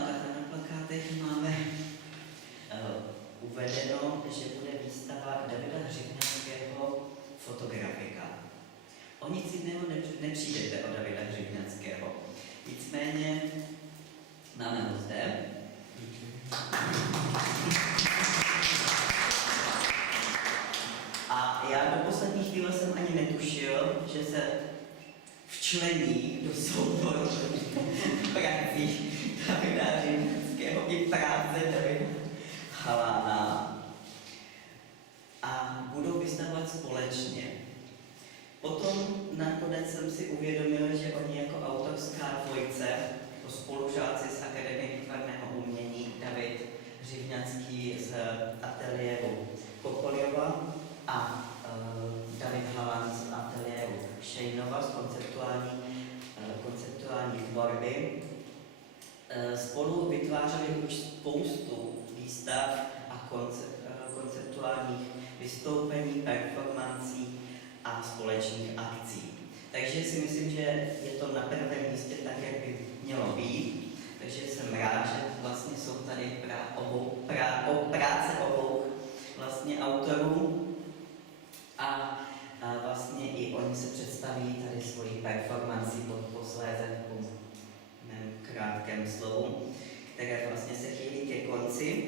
na plakátech máme uvedeno, že bude výstava Davida Hřivňanského fotografika. O nic jiného nepřijdete od Davida Hřivňanského. Nicméně máme ho zde. A já do poslední chvíle jsem ani netušil, že se včlení do souboru prací Davida Hřivňanského i práce Davida Halána a budou vystavovat společně. Potom nakonec jsem si uvědomil, že oni jako autorská dvojice, jako spolužáci z Akademie výtvarného umění, David Hřivňanský z ateliéru Kokoljova a David Halán z ateliéru Šejnova z konceptuální tvorby, spolu vytvářeli už spoustu výstav a konceptuálních vystoupení, performancí a společných akcí. Takže si myslím, že je to na prvém místě tak, jak by mělo být. Takže jsem rád, že vlastně jsou tady práce obou vlastně autorů a vlastně i oni se představí tady svoji performanci posléze v mém krátkém slovu, které vlastně se chýlí ke konci.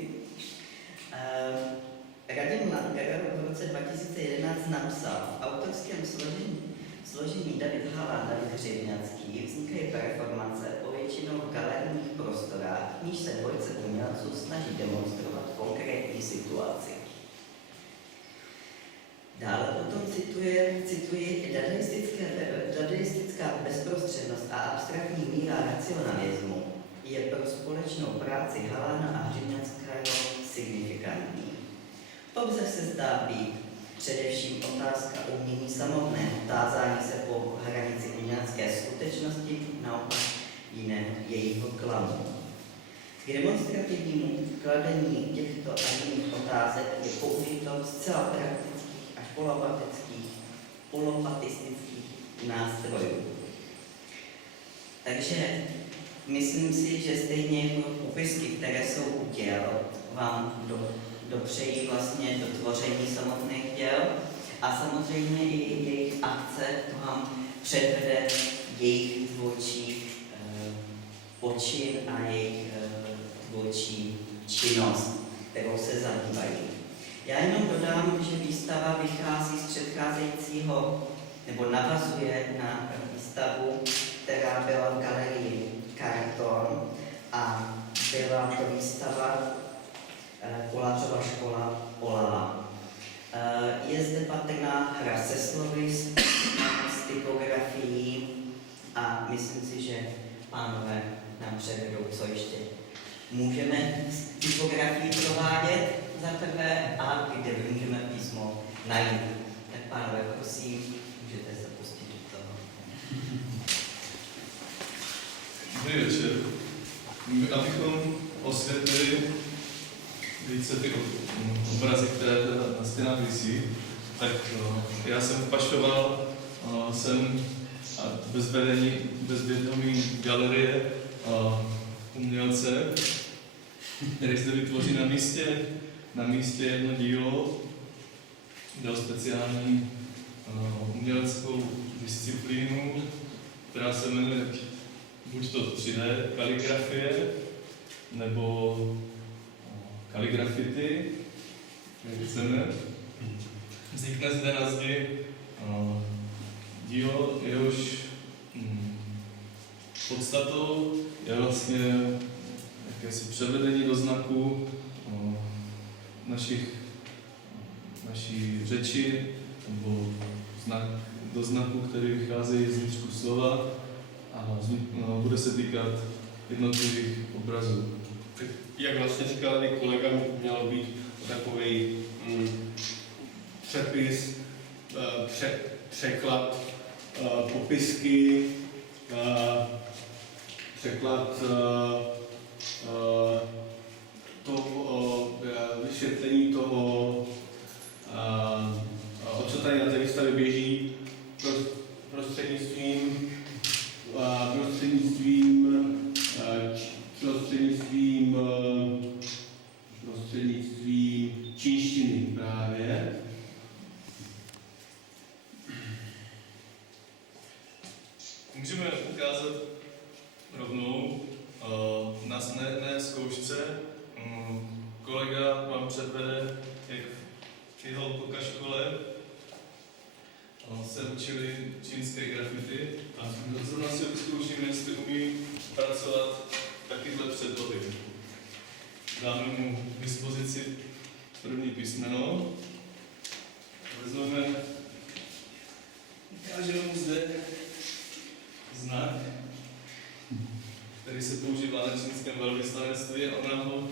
Radim Langer v roce 2011 napsal: v autorském složení David Halán, David Hřivňanský vznikají performance povětšinou v galerijních prostorách, v níž se dvojice umělců snaží demonstrovat konkrétní situaci. Dále potom cituji dadaistická bezprostřednost a abstraktní míra racionalismu je pro společnou práci Halána a Hřivňanského signifikantní. Pouze se zdá být především otázka umění samotného, tázání se po hranici umělecké skutečnosti, naopak jiného jejího klamu. K demonstrativnímu kladení těchto a jiných otázek je použito zcela praktických až polopatistických nástrojů. Takže myslím si, že stejně jako popisky, které jsou u děl, vám dopřejí vlastně do tvoření samotných děl a samozřejmě i jejich akce to vám předvede jejich tvůrčí počin a jejich tvůrčí činnost, kterou se zabývají. Já jenom dodám, že výstava vychází z předcházejícího, nebo navazuje na výstavu, která byla v galerii Karton a byla to výstava Kolářova škola Olala. Je zde patrná hra se slovy, s typografií a myslím si, že pánové nám předvedou, co ještě můžeme s typografií provádět za prvé a kde můžeme písmo najít. Tak pánové, prosím, můžete se pustit do toho. Dobrý večer. Abychom osvětlili více ty obrazy, které na stěnách visí, tak já jsem pašoval bez vedení, bez vědomí galerie umělce, který zde vytvoří na místě jedno dílo, jde o speciální uměleckou disciplínu, která se jmenuje buď to 3D kaligrafie, nebo kaligrafity, jak chceme. Vznikne zde na zdi dílo, jehož podstatou je vlastně jakési převedení do znaku naší řeči, nebo do znaku, který vycházejí z vnitřku slova a bude se týkat jednotlivých obrazů. Jak vlastně říkal tady kolega, mělo být takový přepis, překlad, popisky, překlad vysvětlení toho, o co tady na té výstavě běží, prostřednictvím lekce. Kolega vám předvede, jak v jeho pokaškole se učili čínské grafity a zrovna si vyzkoušíme, jestli umí pracovat takovýhle předlohy. Dáme mu k dispozici první písmeno. Vezmeme, ukážeme mu zde znak, který se používá na čínském velvyslanectví a ona ho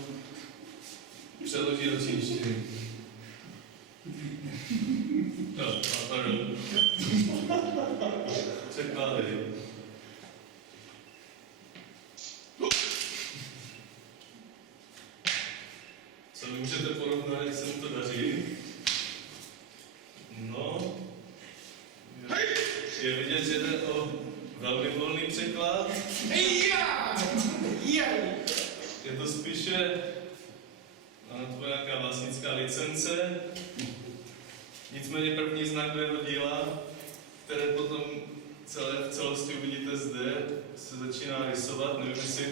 přeloží do čínštiny. No, pardon. Překládej. Co vy můžete porovnat, jak se mu to daří? No, je vidět, že jde o velmi volný překlad. Je to spíše nějaká vlastnická licence. Nicméně první znak do jeho díla, které potom v celosti uvidíte zde, se začíná rysovat. Nevím, jestli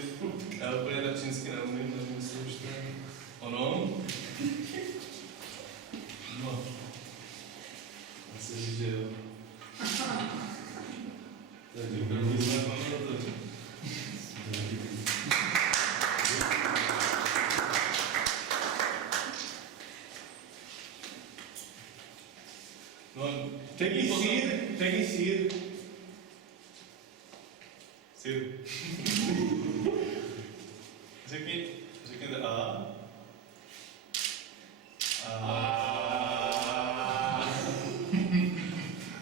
já úplně tak čínsky neumím, nevím, jestli už to je ono. No, asi říct, že jo. Takže první znak máme to. No, Taky sír. Sír. Řekněte A.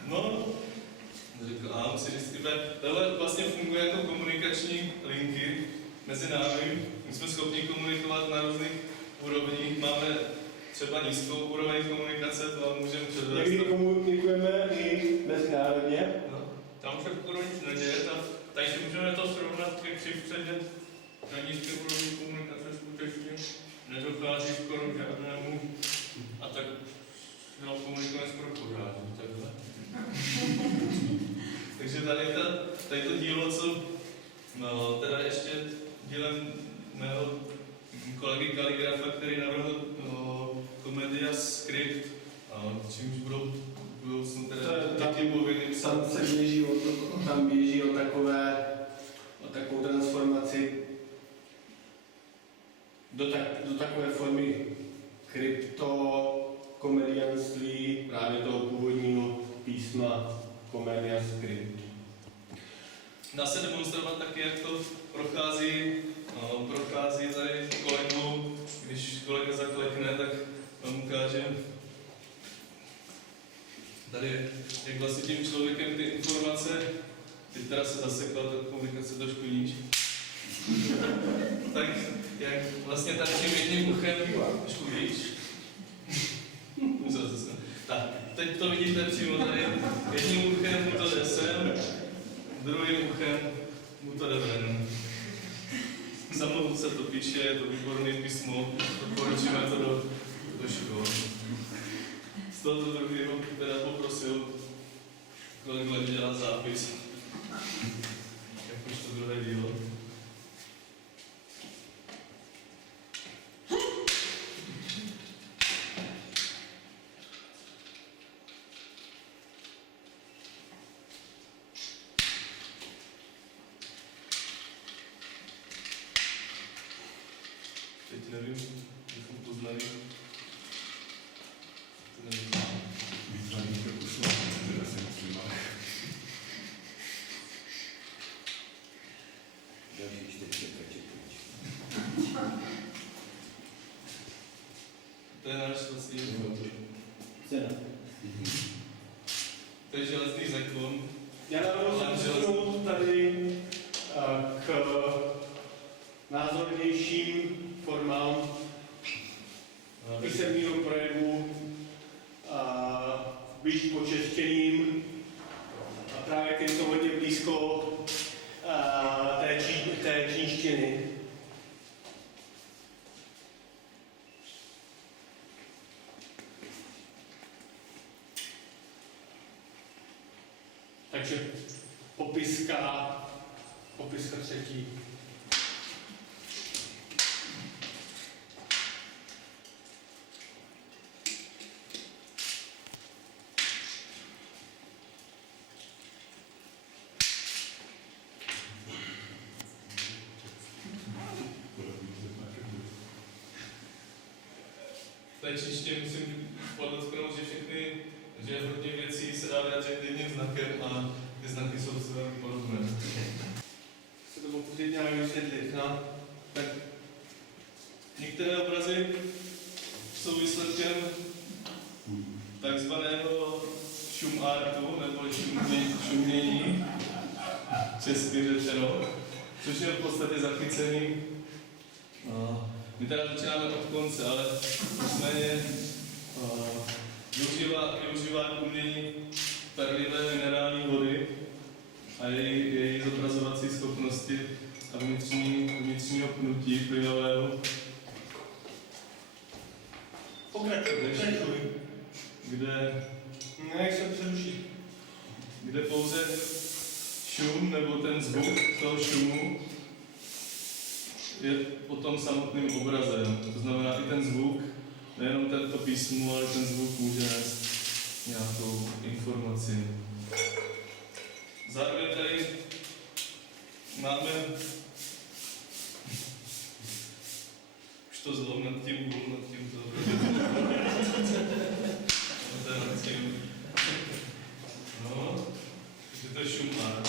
No, řekl A, musí říct B. Tohle vlastně funguje jako komunikační linky mezi námi. My jsme schopni komunikovat na různých úrovních. Máme třeba nízkou úroveň komunikace, to vám můžeme předvést. Někdy komunikujeme i mezinárodně. No, tam se skoro nic neděje, tady si můžeme to srovnat ke křivce, že na nízké úrovni komunikace skutečně nedochází skoro k žádnému a tak komunikujeme skoro pořád, takhle. Takže tady to dílo, co teda ještě dílem mého kolegy kaligrafa, který navrhl Komedia Script, čímž budou v budoucnu teda ty povinny psát. Tam běží o takovou transformaci do takové formy kryptokomedianství, právě toho původního písma Komedia Script. Dá se demonstrovat taky, jak to prochází tady kolegou. Když kolega zaklekne, tak vám ukáže tady, jak vlastně tím člověkem ty informace, teď teda se zasekla ta komunikace trošku níž, tak jak vlastně tady tím jedním uchem, trošku víš, tak, teď to vidíte přímo tady, jedním uchem mu to jde sem, druhým uchem mu to jde ven. Samo se to píše, je to výborné písmo, doporučíme to do škol. Z tohoto druhého teda poprosil kolega dělat zápis, jak už to druhé dílo. Teď nevím, bychom poznali. To nevím. Výzvaný to poslal, teda se musím. Další 4 To je náš vlastně. Cena. To je železný zákon. Já navrhuji se posunout tady k názornějším formám písemního projevu, blíž počeštěným a právě k těmto hodně blízko té čínštiny. Takže popiska třetí. té češtině musím podotknout, že že hodně věcí se dá vyjádřit jedním znakem a ty znaky jsou si velmi podobné. Se to pokusit nějak vysvětlit, no? Tak některé obrazy jsou výsledkem takzvaného šum artu, nebo šumění, česky řečeno, což je v podstatě zachycený. My teda začínáme od konce, ale nicméně využívá k umění perlivé minerální vody a její zobrazovací schopnosti a vnitřního pnutí plynového, Pokračuj. kde pouze šum nebo ten zvuk toho šumu je potom samotným obrazem. To znamená i ten zvuk, nejenom tento písmo, ale ten zvuk může nést nějakou informaci. Zároveň tady máme už to zlom nad tím to. Nad tím. No, takže to je šum art.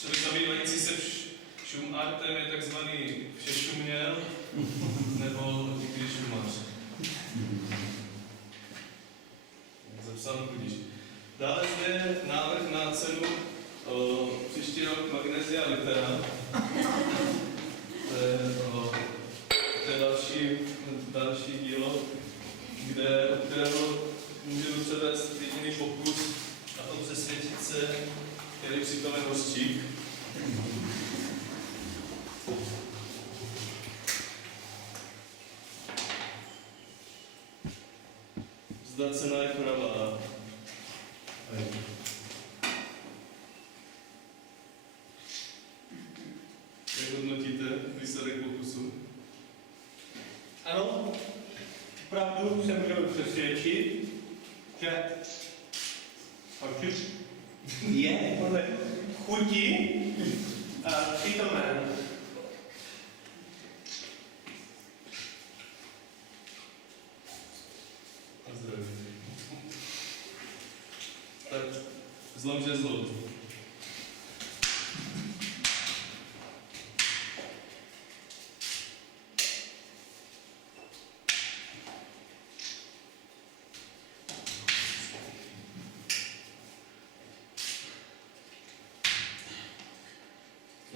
Člověk zabývající se šum artem je takzvaný všešuměl nebo někdy šumař. Zapsáno tudíž. Dále zde je návrh na cenu příští rok Magnesia Litera. To je další dílo, od kterého můžu předvést jediný pokus, a to přesvědčit se, který přítomen hořčík. Zda cena je pravá. Jak hodnotíte výsledek pokusu? Ano, opravdu se můžeme přesvědčit, že hořčík je podle chuti přítomen. A zdraví. Tak zlom, že zlom.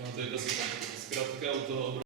No, to je ta zkratka u toho